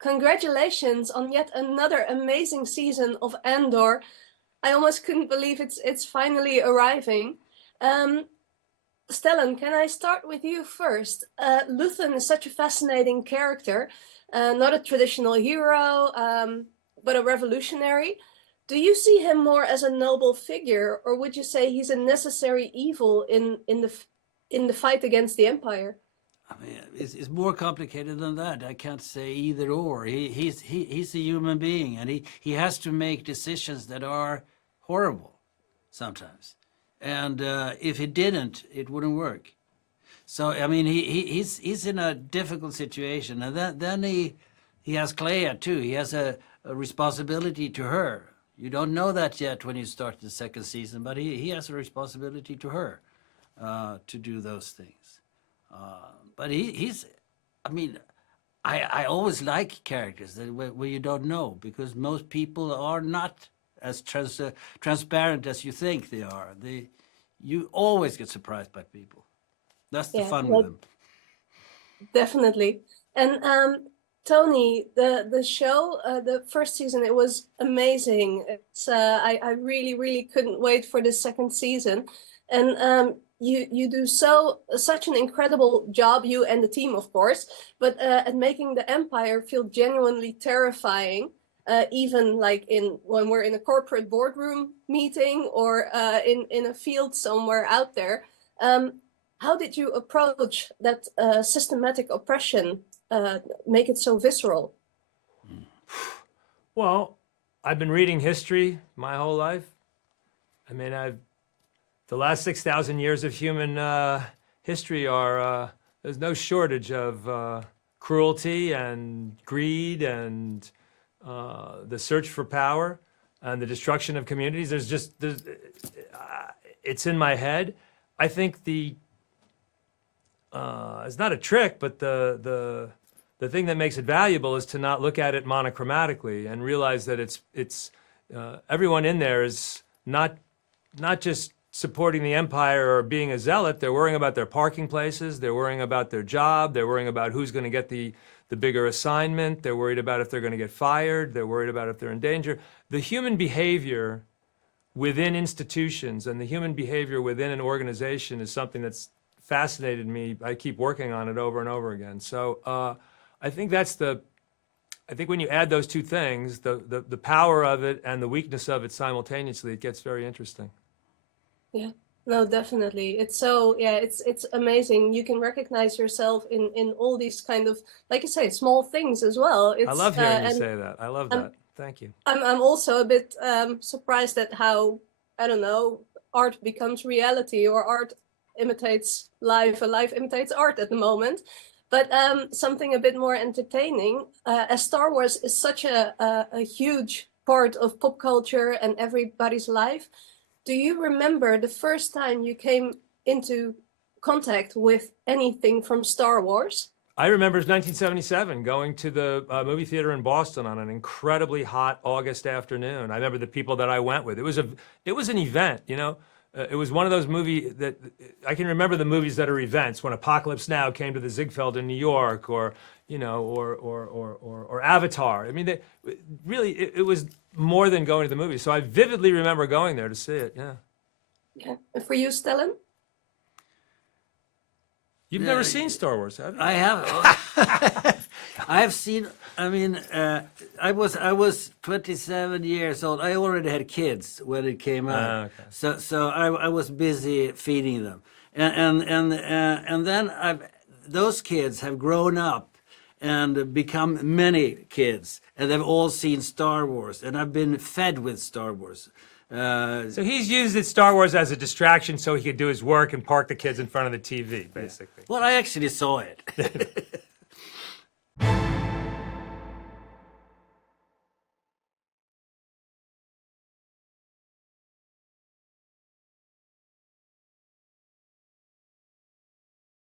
congratulations on yet another amazing season of Andor. I almost couldn't believe it's finally arriving. Um, Stellan, can I start with you first? Luthen is such a fascinating character, not a traditional hero, but a revolutionary. Do you see him more as a noble figure, or would you say he's a necessary evil in the fight against the Empire? I mean, it's more complicated than that. I can't say either or. He's a human being, and he has to make decisions that are horrible sometimes. And if he didn't, it wouldn't work. So I mean, he's in a difficult situation, and then he has Clea too. He has a responsibility to her. You don't know that yet when you start the second season, but he has a responsibility to her to do those things. But he's, I mean, I always like characters that where you don't know, because most people are not as transparent as you think they are. You always get surprised by people. That's the fun with them. Definitely. And Tony, the show, the first season, it was amazing. It's I really, really couldn't wait for the second season. And you do such an incredible job, you and the team, of course, but at making the Empire feel genuinely terrifying. Even like when we're in a corporate boardroom meeting or in a field somewhere out there. How did you approach that systematic oppression, make it so visceral? Well, I've been reading history my whole life. I mean, the last 6,000 years of human history are, there's no shortage of cruelty and greed and the search for power and the destruction of communities. It's in my head. I think it's not a trick, but the thing that makes it valuable is to not look at it monochromatically and realize that it's everyone in there is not just supporting the Empire or being a zealot. They're worrying about their parking places. They're worrying about their job. They're worrying about who's going to get the bigger assignment. They're worried about if they're going to get fired. They're worried about if they're in danger. The human behavior within institutions and the human behavior within an organization is something that's fascinated me. I keep working on it over and over again. So I think I think when you add those two things, the power of it and the weakness of it simultaneously, it gets very interesting. Yeah. No, definitely. It's so, yeah, it's amazing. You can recognize yourself in all these kind of, like you say, small things as well. I love hearing you say that. I love that. Thank you. I'm also a bit surprised at how, I don't know, art becomes reality, or art imitates life, or life imitates art at the moment. But something a bit more entertaining, as Star Wars is such a huge part of pop culture and everybody's life. Do you remember the first time you came into contact with anything from Star Wars? I remember it was 1977, going to the movie theater in Boston on an incredibly hot August afternoon. I remember the people that I went with. It was an event, you know. It was one of those movies that I can remember, the movies that are events, when Apocalypse Now came to the Ziegfeld in New York, or you know, or Avatar. I mean, it was more than going to the movies. So I vividly remember going there to see it. Yeah. Yeah. And for you, Stellan? You've never seen Star Wars, have you? I have. I have seen. I mean, I was 27 years old. I already had kids when it came out. Okay. So I was busy feeding them, and then those kids have grown up and become many kids, and they've all seen Star Wars, and I've been fed with Star Wars. So he's used Star Wars as a distraction so he could do his work and park the kids in front of the TV, basically. Well, I actually saw it.